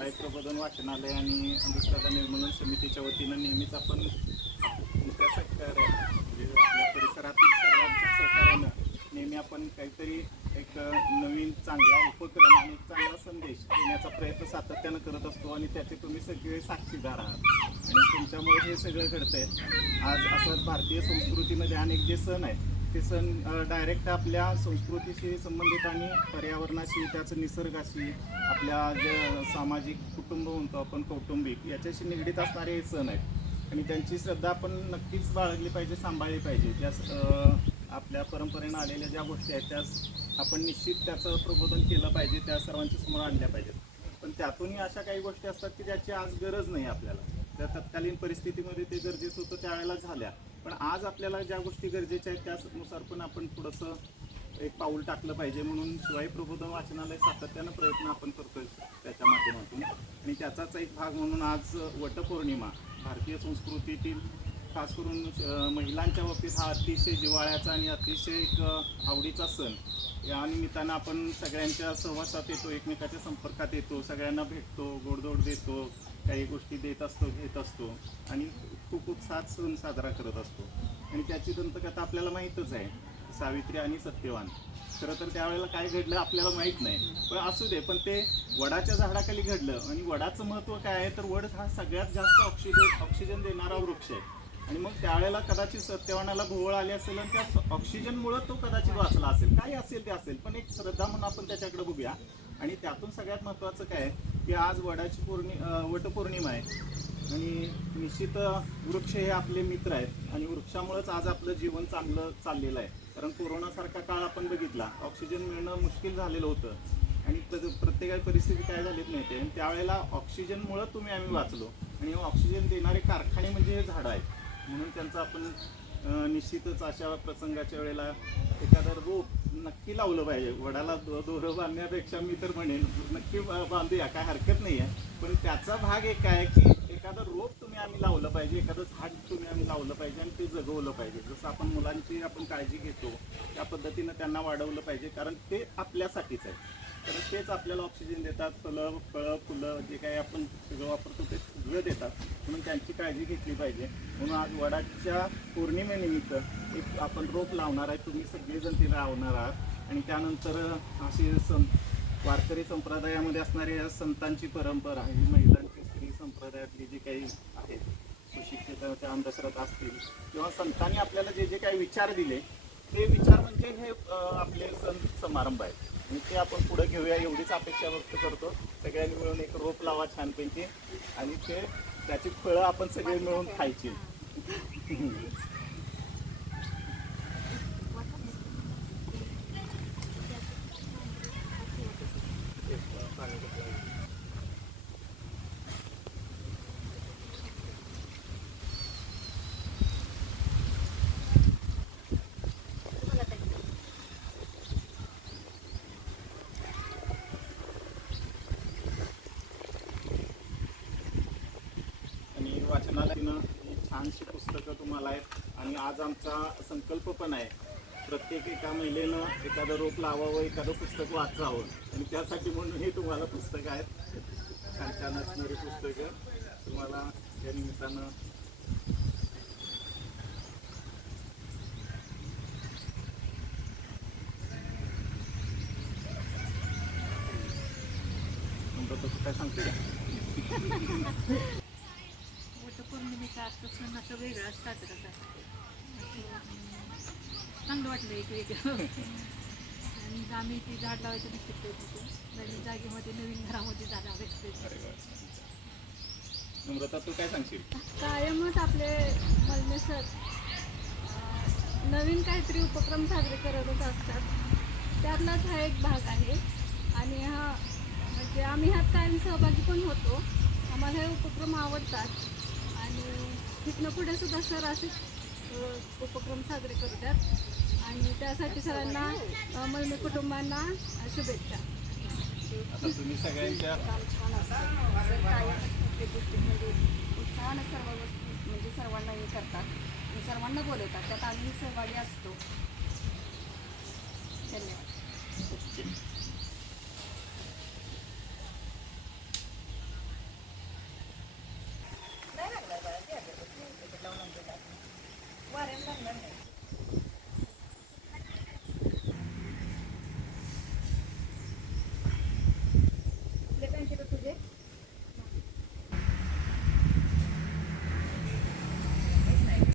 शिवाय प्रबोधन वाचनालय आणि अंधश्रद्धा निर्मूलन समितीच्या वतीनं नेहमीच आपण त्या सहकार्य म्हणजे आपल्या परिसरातील सर्वांच्या सहकार्यानं नेहमी आपण काहीतरी एक नवीन चांगला उपक्रम आणि चांगला संदेश देण्याचा प्रयत्न सातत्यानं करत असतो आणि त्याचे तुम्ही सगळे साक्षीदार आहात आणि तुमच्यामुळे हे सगळं घडतंय. आज असं भारतीय संस्कृतीमध्ये अनेक जे सण आहेत ते सण डायरेक्ट आपल्या संस्कृतीशी संबंधित आणि पर्यावरणाशी, त्याचं निसर्गाशी, आपल्या जे सामाजिक कुटुंब म्हणतो आपण कौटुंबिक याच्याशी निगडीत असणारे हे सण आहेत आणि त्यांची श्रद्धा आपण नक्कीच बाळगली पाहिजे, सांभाळली पाहिजे. त्या आपल्या परंपरेनं आलेल्या ज्या गोष्टी आहेत त्यास आपण निश्चित त्याचं प्रबोधन केलं पाहिजे, त्या सर्वांच्या समोर आणल्या पाहिजेत. पण त्यातूनही अशा काही गोष्टी असतात की ज्याची आज गरज नाही आपल्याला. त्या तत्कालीन परिस्थितीमध्ये ते गरजेचं होतं त्यावेळेला झाल्या, पण आज आपल्याला ज्या गोष्टी गरजेच्या आहेत त्यानुसार पण आपण थोडंसं एक पाऊल टाकलं पाहिजे. म्हणून शिवाई प्रबोधन वाचनालय सातत्यानं प्रयत्न आपण करतोय त्याच्या माध्यमातून आणि त्याचाच एक भाग म्हणून आज वटपौर्णिमा भारतीय संस्कृतीतील खास करून महिलांच्या बाबतीत हा अतिशय जिव्हाळ्याचा आणि अतिशय एक आवडीचा सण. या निमित्तानं आपण सगळ्यांच्या सहवासात येतो, एकमेकाच्या संपर्कात येतो, सगळ्यांना भेटतो, गोडधोड देतो, काही गोष्टी देत असतो, घेत असतो आणि खूप उत्साहात सण साजरा करत असतो. आणि त्याची दंतकथा आपल्याला माहीतच आहे, सावित्री आणि सत्यवान. खरं तर त्यावेळेला काय घडलं आपल्याला माहीत नाही, पण असू दे. पण ते वडाच्या झाडाखाली घडलं आणि वडाचं महत्त्व काय आहे तर वड हा सगळ्यात जास्त ऑक्सिजन देणारा वृक्ष आहे आणि मग त्यावेळेला कदाचित सत्यवानाला भोवळ आली असेल आणि त्या ऑक्सिजनमुळं तो कदाचित वाचला असेल, काही असेल ते असेल, पण एक श्रद्धा म्हणून आपण त्याच्याकडे बघूया. आणि त्यातून सगळ्यात महत्त्वाचं काय की आज वटपौर्णिमा आहे आणि निश्चित वृक्ष हे आपले मित्र आहेत आणि वृक्षामुळेच आज आपलं जीवन चांगलं चाललेलं आहे. कारण कोरोनासारखा काळ आपण बघितला, ऑक्सिजन मिळणं मुश्किल झालेलं होतं आणि प्रत्येकाची परिस्थिती काय झालीच नाही ते, आणि त्यावेळेला ऑक्सिजनमुळं आम्ही वाचलो आणि ऑक्सिजन देणारे कारखाने म्हणजे हे झाडं आहेत. म्हणून त्यांचं आपण निश्चितच अशा प्रसंगाच्या वेळेला एखादं रोप नक्की लावलं पाहिजे. वडाला दोरं बांधण्यापेक्षा मी तर म्हणेन नक्की बांधूया, काय हरकत नाही आहे. पण त्याचा भाग एक आहे की एखादं रोप आम्ही लावलं पाहिजे, एखादं झाड आम्ही लावलं पाहिजे आणि ते जगवलं पाहिजे. जसं आपण मुलांची आपण काळजी घेतो त्या पद्धतीनं त्यांना वाढवलं पाहिजे, कारण ते आपल्यासाठीच आहे. तर तेच आपल्याला ऑक्सिजन देतात. फळं फुलं जे काही आपण सगळं वापरतो ते सगळं देतात, म्हणून त्यांची काळजी घेतली पाहिजे. म्हणून आज वडाच्या पौर्णिमेनिमित्त एक आपण रोप लावणार आहे, तुम्ही सगळेजण ते लावणार आहात. आणि त्यानंतर असे वारकरी संप्रदायामध्ये असणारे संतांची परंपरा ही महिलांची स्त्री संप्रदायातली जी काही आहेत सुशिक्षित त्या अंधश्रद्धा असतील किंवा संतांनी आपल्याला जे जे काही विचार दिले ते विचार म्हणजे हे आपले सण समारंभ आहेत आणि ते आपण पुढे घेऊया एवढीच अपेक्षा व्यक्त करतो. सगळ्यांनी मिळून एक रोप लावा छानपैकी आणि त्याची फळं आपण सगळे मिळून खायची. वाचनालयानं छानशी पुस्तकं तुम्हाला आहेत आणि आज आमचा संकल्प पण आहे प्रत्येक एका महिलेनं एखादं रोप लावावं, एखादं पुस्तक वाचावं आणि त्यासाठी म्हणून हे तुम्हाला पुस्तकं आहेत. छान छान असणारी पुस्तकं तुम्हाला या निमित्तानं काय सांगते का? वटपौर्णिमेचा आजचा सण असं वेगळाच साजरा करतात. चांगलं वाटलं एक वेगळं. आणि आम्ही ती झाड लावायचं नक्कीच होतो. नवीन जागेमध्ये नवीन घरामध्ये झाड लावायचं. नम्रता तू काय सांगशील? कायमच आपले मलमे सर नवीन काहीतरी उपक्रम साजरे करतच असतात. त्यातलाच हा एक भाग आहे आणि हा म्हणजे आम्ही ह्यात कायम सहभागी पण होतो. आम्हाला हे उपक्रम आवडतात आणि तिथनं पुढे सुद्धा सर असेच उपक्रम साजरे करतात आणि त्यासाठी सरांना मलमे कुटुंबांना शुभेच्छा. आता तुम्ही सगळ्यांच्या छान असतं काही प्रत्येक गोष्टीमध्ये उत्साहानं सर्व गोष्टी म्हणजे सर्वांना हे करतात आणि सर्वांना बोलवतात. त्यात आम्ही सहभागी